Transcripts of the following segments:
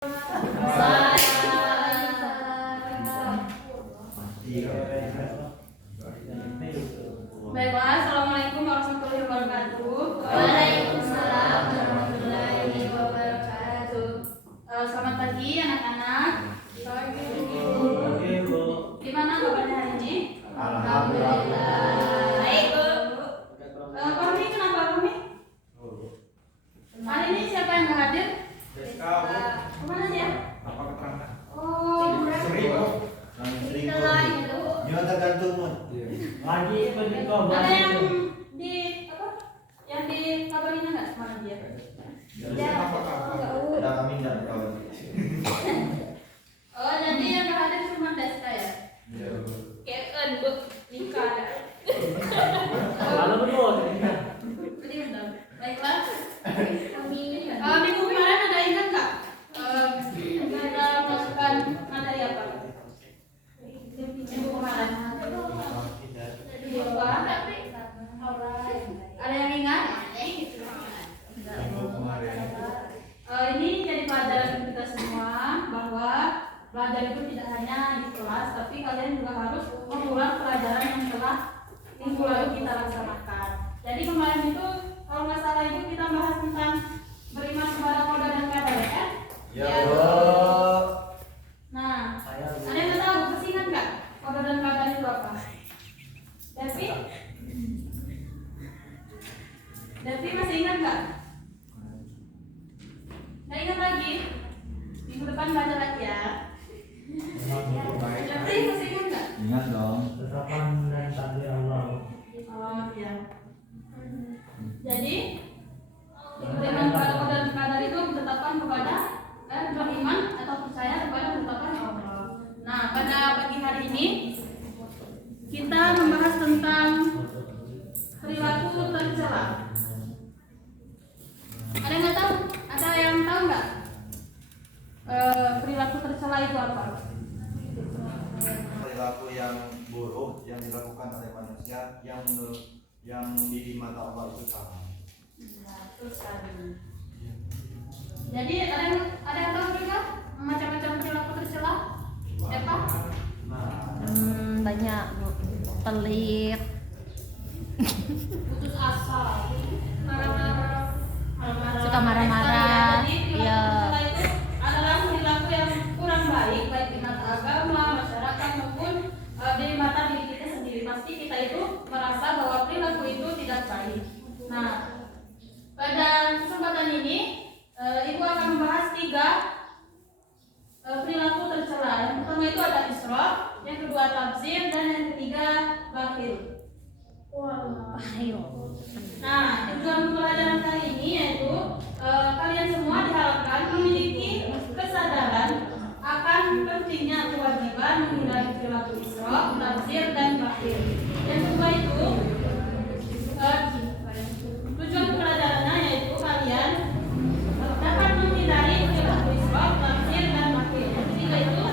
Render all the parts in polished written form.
Baiklah, assalamualaikum warahmatullahi wabarakatuh. Waalaikumsalam warahmatullahi wabarakatuh. Selamat pagi anak-anak. Gimana kabarnya hari ini? Alhamdulillah. Baik, Bu. Pak Rumi, kenapa Rumi? Hari ini siapa yang nggak hadir? Kemana dia? Apa keterangan? Oh, Ya tergantung. Lagi ada yang di apa? Yang di kabarin nggak kemana dia? Ada kami nggak tahu. Oh, jadi yang nggak hadir cuma Deska ya? Keren bu, nikah. Kalau berdua Berarti benar. Baiklah. Kami Minggu kemarin ada ingat nggak? Ada masukan materi apa? Minggu kemarin. Lupa. Ada yang ingat? Ini jadi pelajaran kita semua bahwa belajar itu tidak hanya di kelas, tapi kalian juga harus mengulang pelajaran yang telah minggu lalu kita laksanakan. Jadi kemarin itu kalau nggak salah itu kita bahas tentang beriman kepada qada dan qadar ya? Ya. Nah, ada yang nggak tahu? Masih ingat nggak qada dan qadar itu apa? Devi masih ingat nggak? Nggak ingat lagi? Minggu depan baca lagi ya. Devi masih ingat nggak? Ingat dong. Tetapan dan takdir Allah. Oh iya. Jadi beriman kepada qada dan qadar itu ketetapan kepada beriman atau percaya kepada ketetapan Allah. Nah, pada pagi hari ini kita membahas tentang perilaku tercela. Ada yang nggak tahu? Ada yang tahu nggak? Perilaku tercela itu apa? Perilaku yang buruk yang dilakukan oleh manusia yang di mata Allah itu salah. Terus jadi ada yang tahu juga macam-macam perilaku tercela? Apa? banyak bu, pelit. Putus asa, marah-marah, Suka marah-marah, Jadi perilaku iya. tercela itu adalah perilaku yang kurang baik baik di mata agama, masyarakat maupun di mata diri kita sendiri. Pasti kita itu merasa bahwa perilaku itu tidak baik. Nah, pada kesempatan ini Ibu akan membahas 3 perilaku tercela. Yang pertama itu ada israf, yang kedua tabzir, dan yang ketiga bakhil. Ayo. Nah, tujuan pembelajaran kali ini yaitu kalian semua diharapkan memiliki kesadaran akan pentingnya kewajiban menghindari perilaku israf, tabzir, dan bakhil. Yang kedua itu tujuan pembelajarannya yaitu kalian dapat menghindari perilaku israf, tabzir, dan bakhil. Yang ketiga itu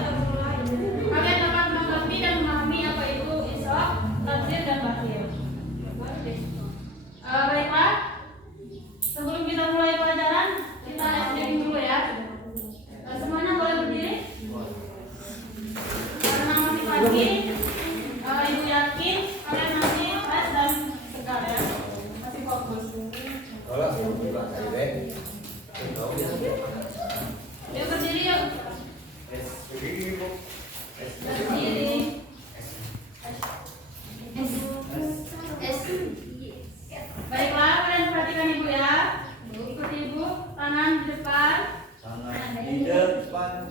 kalian dapat mengerti dan memahami apa itu israf, tabzir, dan bakhil. Baiklah, sebelum kita mulai pelajaran, kita SDM dulu ya. Semuanya boleh berdiri. Karena masih pagi, Ibu yakin kalian masih fresh dan segar ya, masih fokus. Yuk berdiri yuk. Berdiri. Baiklah, kalian perhatikan Ibu ya. Ikuti Ibu, tangan di depan. Di depan.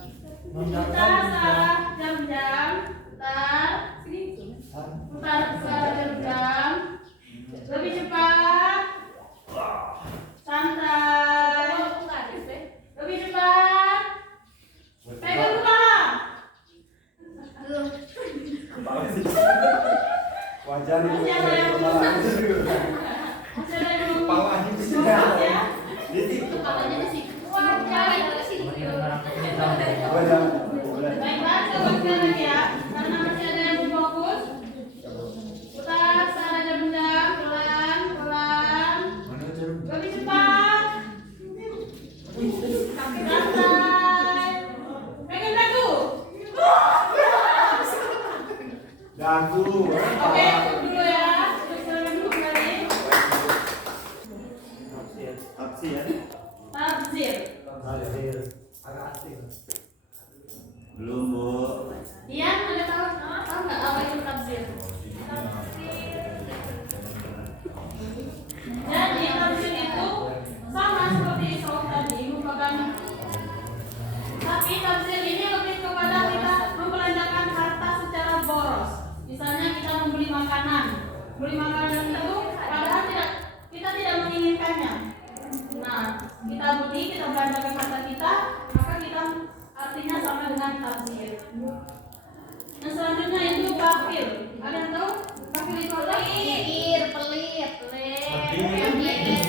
Putar searah jam-jam. Putar sini. Putar searah jam-jam. Lebih cepat. Santai. Lebih cepat. Pegang kepala. Wajar Masih ada yang belum. Masih ada yang belum. Semangat ya. Kepalanya di situ. Wajah di situ. Baiklah, coba sekali lagi ya. Karena masih ada yang belum fokus. Putar searah jam-jam, pelan-pelan. Lebih cepat. Santai. Tapi tafsir ini lebih kepada kita membelanjakan harta secara boros. Misalnya kita membeli makanan. Beli makanan itu padahal kita tidak menginginkannya. Nah, kita beli, kita belanjakan harta kita, maka kita artinya sama dengan tafsir. Nah, selanjutnya itu bakil. Ada yang tahu? Bakil itu apa? Pelit.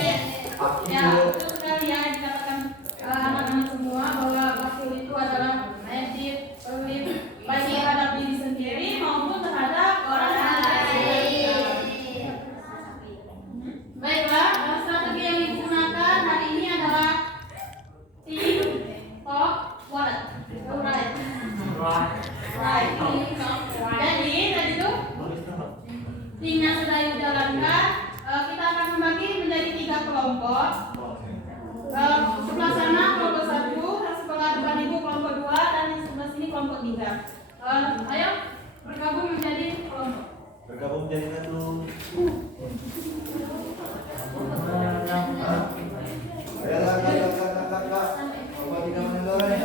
Ya, betul sekali ya dikatakan anak-anak semua bahwa bakil itu adalah najib, pelit, baik terhadap diri sendiri maupun terhadap orang lain. Baiklah, strategi yang digunakan hari ini adalah think, talk, wallet. Right. Jadi tadi itu tinggal sudah dijalankan. Kita akan membagi menjadi 3 kelompok. Sebelah sana kelompok 1, sebelah depan ibu kelompok 2, dan di sebelah sini kelompok 3. Ayo bergabung menjadi kelompok. Bergabung jadi satu. Ayo kak. Coba kita menilai.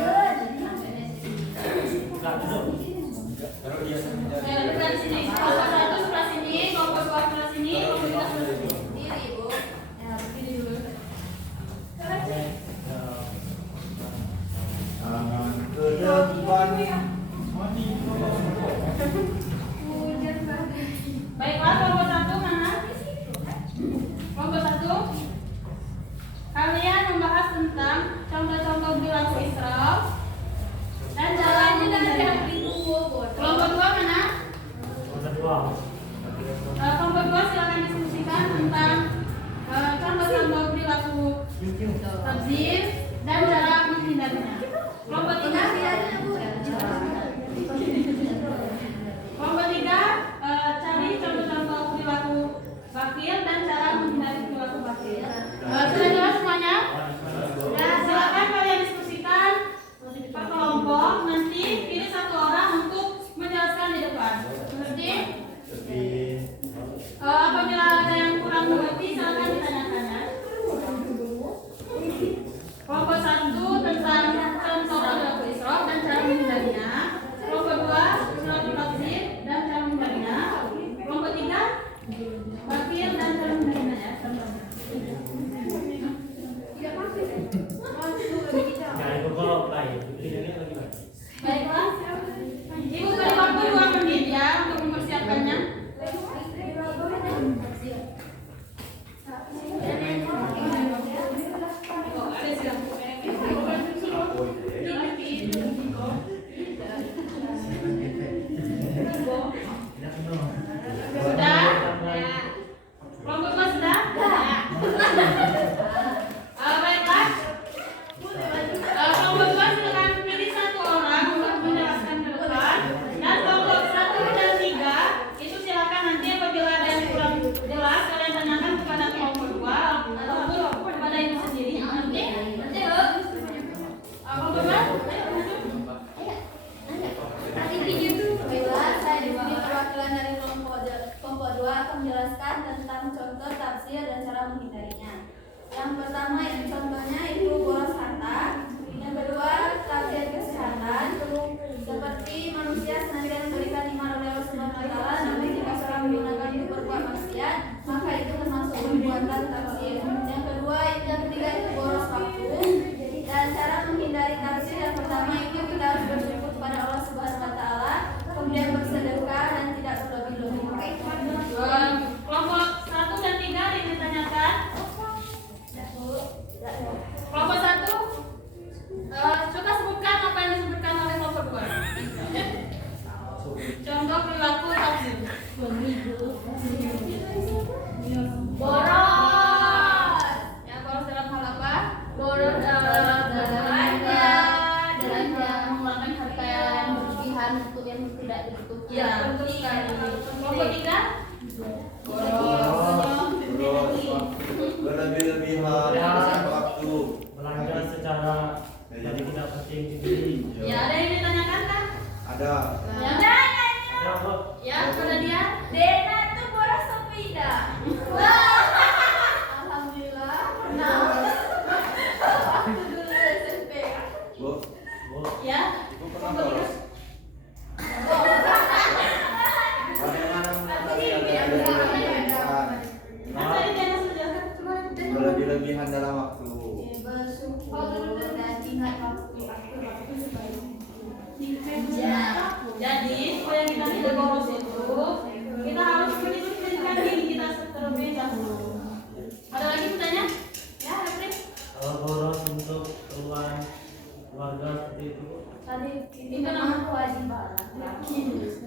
Taruh dia sendiri. Depan sini. Kelompok 1 sebelah sini, kelompok 2 sebelah sini, kelompok 3 sebelah sini. Diri, Bu. Ya, begini dulu. Tangan ke depan. Baiklah, kelompok 1 mana? Kelompok 1. Kalian membahas tentang contoh-contoh perilaku Israel dan cara menghindari. Kelompok 2 mana? Kelompok 2 silakan diskusikan tentang contoh-contoh perilaku tabzir dan cara menghindarinya. Kelompok 3. Kelompok 3 cari contoh-contoh perilaku bakil dan cara menghindari perilaku bakil. Sudah jelas semuanya? Ya, silakan kalian diskusikan per kelompok. Nanti pilih 1 orang untuk menjelaskan di depan. Mengerti? Apabila ada yang kurang mengerti, silakan ditanyakan ya. Kelompok 1 tentang contoh perilaku Isra dan cara menghindarinya. Kelompok 2 perilaku tafsir dan cara menghindarinya. Kelompok 3 bakil dan cara menghindarinya ya. Baiklah, ibu beri waktu 2 menit ya untuk mempersiapkannya. Sudah? Kelompok 2 sudah? Baiklah. Kelompok 2 silakan pilih 1 orang untuk menjelaskan ke depan. Dan kelompok 1 dan 3 itu silakan nanti apabila ada yang kurang jelas kalian tanyakan kepada kelompok 2 ataupun kepada ibu sendiri. Nanti kelompok 2 Baiklah, saya di sini perwakilan dari kelompok 2 akan menjelaskan tentang contoh tafsir dan cara menghindarinya. Yang pertama itu contohnya itu boros harta. Yang kedua tafsir kesehatan. Seperti manusia senantiasa memberikan iman oleh Allah Subhanahu wa taala, namun jika seorang menggunakan itu berbuat maksiat, maka itu termasuk perbuatan tafsir. Yang ketiga itu boros waktu. Dan cara menghindari tafsir yang pertama itu kita harus bersyukur kepada Allah Subhanahu wa taala, kemudian bersedekah dan tidak berlebih-lebihan. kelompok 1 dan 3 yang ditanyakan. Kelompok 1 coba sebutkan apa yang disebutkan oleh kelompok 2. Contoh perilaku tafsir. Boros. Ya, boros dalam hal apa? Boros dalam belanja, mengeluarkan harta yang berlebihan untuk yang tidak dibutuhkan. ya, betul sekali. Kelompok 3 berlebih-lebihan waktu. Belanja secara yang tidak penting diri. ya, ada yang ditanyakan kan? Ada. Ya, ya, pada dia. Dena itu boros sepeda. Alhamdulillah. Nah, waktu dulu SMP. Bu Ya. Ibu pernah bolos? Bagaimana mengatasi Masa ini ada sejarah cuma berlebih-lebihan dalam waktu? Bersyukur dan ingat waktu. Jadi supaya kita tidak boros itu kita harus mendisiplinkan diri kita terlebih dahulu. Ada lagi pertanyaan? Ya, April. Kalau boros untuk keluar keluarga seperti itu, Tadi itu nama kewajiban.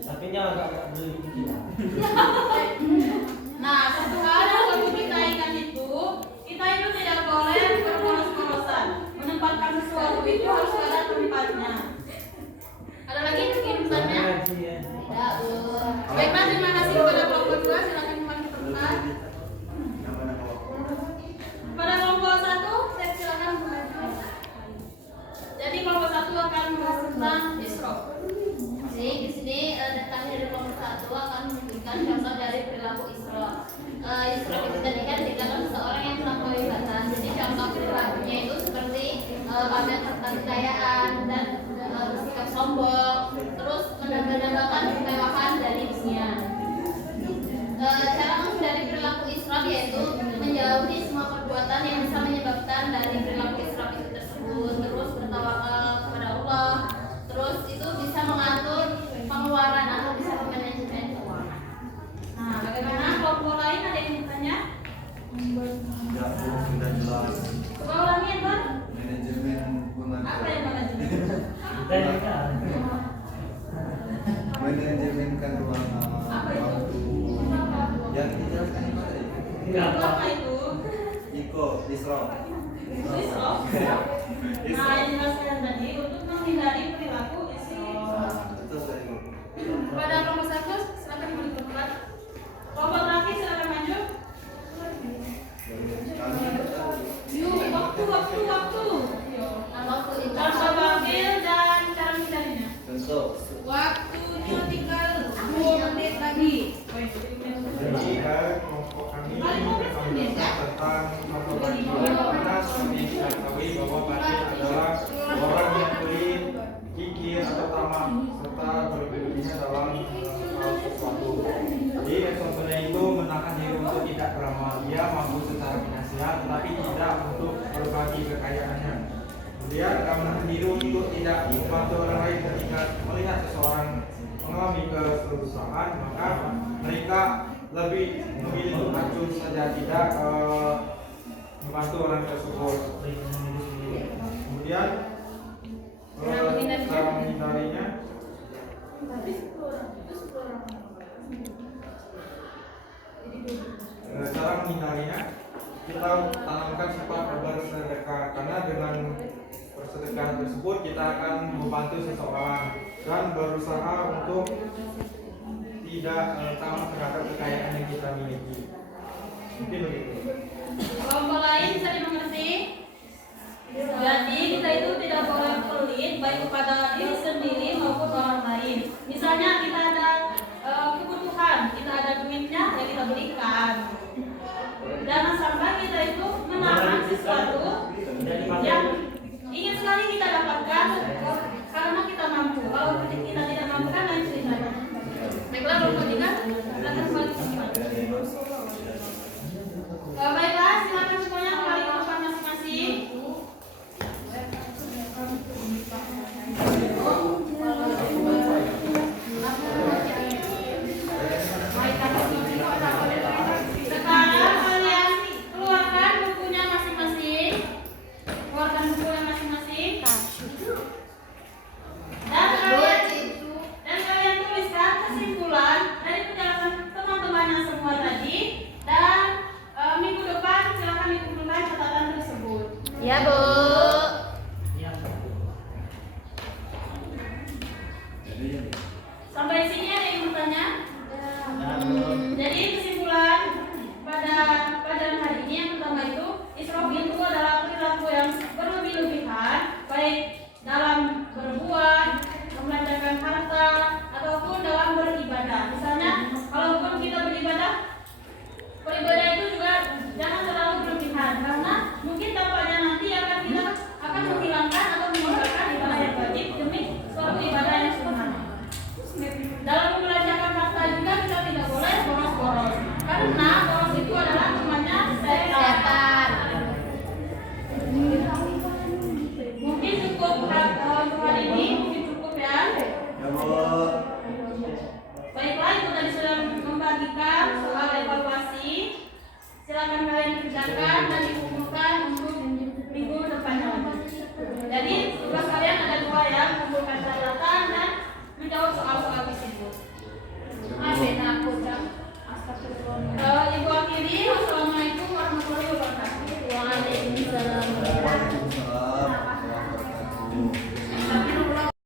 tapi agak berlebihan. Nah, satu hal yang perlu kita ingat itu tidak boleh berboros-borosan. Menempatkan sesuatu itu harus ada tempatnya. Ada lagi pertanyaannya? Tidak, Bu. Baiklah, terima kasih kepada kelompok 2. Silakan kembali ke tempat. Yang mana kok? Pada kelompok 1, saya silakan kembali. Jadi kelompok 1 akan membahas tentang Isra. Jadi di sini kami dari kelompok 1 akan memberikan contoh dari perilaku Isra. Isra itu tadi kan dikatakan seseorang yang melampaui batas. Jadi contoh perilakunya itu seperti pamer harta kekayaan dan bersikap sombong, terus menambah-nambahkan kemewahan dari dunia. Cara menghindari perilaku Isra yaitu menjauhi semua perbuatan yang bisa menyebabkan dari perilaku Isra itu tersebut, terus bertawakal kepada Allah, terus itu bisa mengatur pengeluaran atau bisa manajemen keuangan. Nah, bagaimana kelompok lain ada yang bertanya? Tidak, Bu, sudah jelas. Coba ulangi, Edward. Manajemen keuangan. Apa yang manajemen? Kita juga. Manajemenkan keuangan. Apa itu? Waktu. Yang dijelaskan itu tadi. Apa itu? Isra. Isra. Nah, yang dijelaskan tadi untuk menghindari perilaku Isra. Betul sekali, Bu. Pada kelompok 1, silakan kembali ke tempat. Kelompok terakhir silakan maju. Yuk, waktu. Nah, waktu itu Cara mengambil dan cara menghindarinya. Contoh. Waktunya tinggal 2 menit lagi. Jadi kelompok kami tentang bagaimana kami mengetahui bahwa batin adalah orang yang pelit, kikir atau tamak serta berlebihan dalam hal sesuatu. Jadi contohnya itu menahan diri untuk tidak beramal. Dia mampu secara finansial tetapi tidak untuk berbagi kekayaannya. Kemudian menahan diri untuk tidak membantu orang lain ketika melihat seseorang mengalami kesusahan, maka mereka lebih memilih untuk acuh saja, tidak membantu orang tersebut. Kemudian cara menghindarinya kita tanamkan sifat bersedekah, karena dengan bersedekah tersebut kita akan membantu seseorang dan berusaha untuk tidak tamak terhadap kekayaan yang kita miliki. Mungkin begitu. Kelompok lain bisa dimengerti? Jadi kita itu tidak boleh pelit baik kepada diri sendiri maupun orang lain. Misalnya kita ada kebutuhan, kita ada duitnya, ya kita belikan. Jangan sampai kita itu menahan sesuatu yang ingin sekali kita dapatkan karena kita mampu. Kalau kita tidak mampu kan lain ceritanya. Baiklah, kelompok 3, silakan kembali ke tempat. Baiklah, silakan semuanya kembali ke tempat masing-masing. Sekarang kalian keluarkan bukunya masing-masing. Keluarkan bukunya masing-masing. Dan kalian tuliskan kesimpulan dari penjelasan teman-temannya semua tadi. Dan minggu depan silakan dikumpulkan catatan tersebut. Ya, Bu. Sampai di sini ada yang bertanya? Jadi kesimpulan pada pelajaran hari ini yang pertama itu Isra itu adalah perilaku yang berlebih-lebihan baik